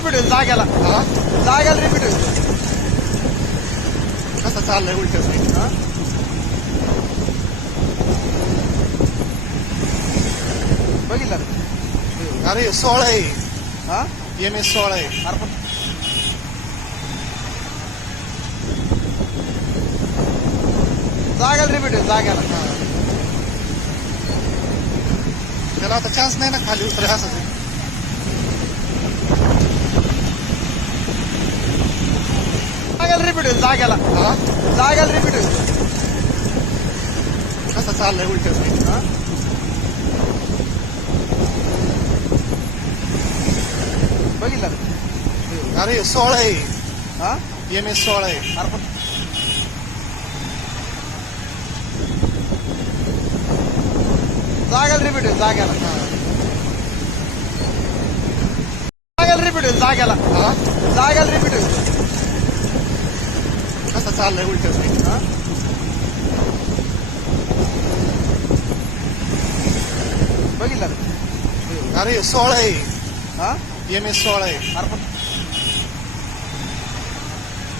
Repeat होईल जाग्याला. जाग्याला repeat होईल. कसं चाललंय उलट साईड हा? बघितलं? अरे सोळा आहे. हा? एम एस सोळा आहे. अरे पण जाग्याला रिपीट होईल जाग्याला. हा. त्याला आता चान्स नाही ना खाली उतरे असं ते. जाग्याला रिपीट होईल जाग्याला हा? जाग्याला रिपीट होईल. कसं चाललंय उलट? बघितलं? अरे सोळा आहे. हा? एम एस सोळा आहे. अरे पण जाग्याला रिपीट होईल जाग्याला हा. जाग्याला रिपीट होईल जाग्याला हा? जाग्याला रिपीट होईल. चाललंय उलट साईड हा? बघितलं अरे सोळा आहे. हा? एम एस सोळा आहे. अरे पण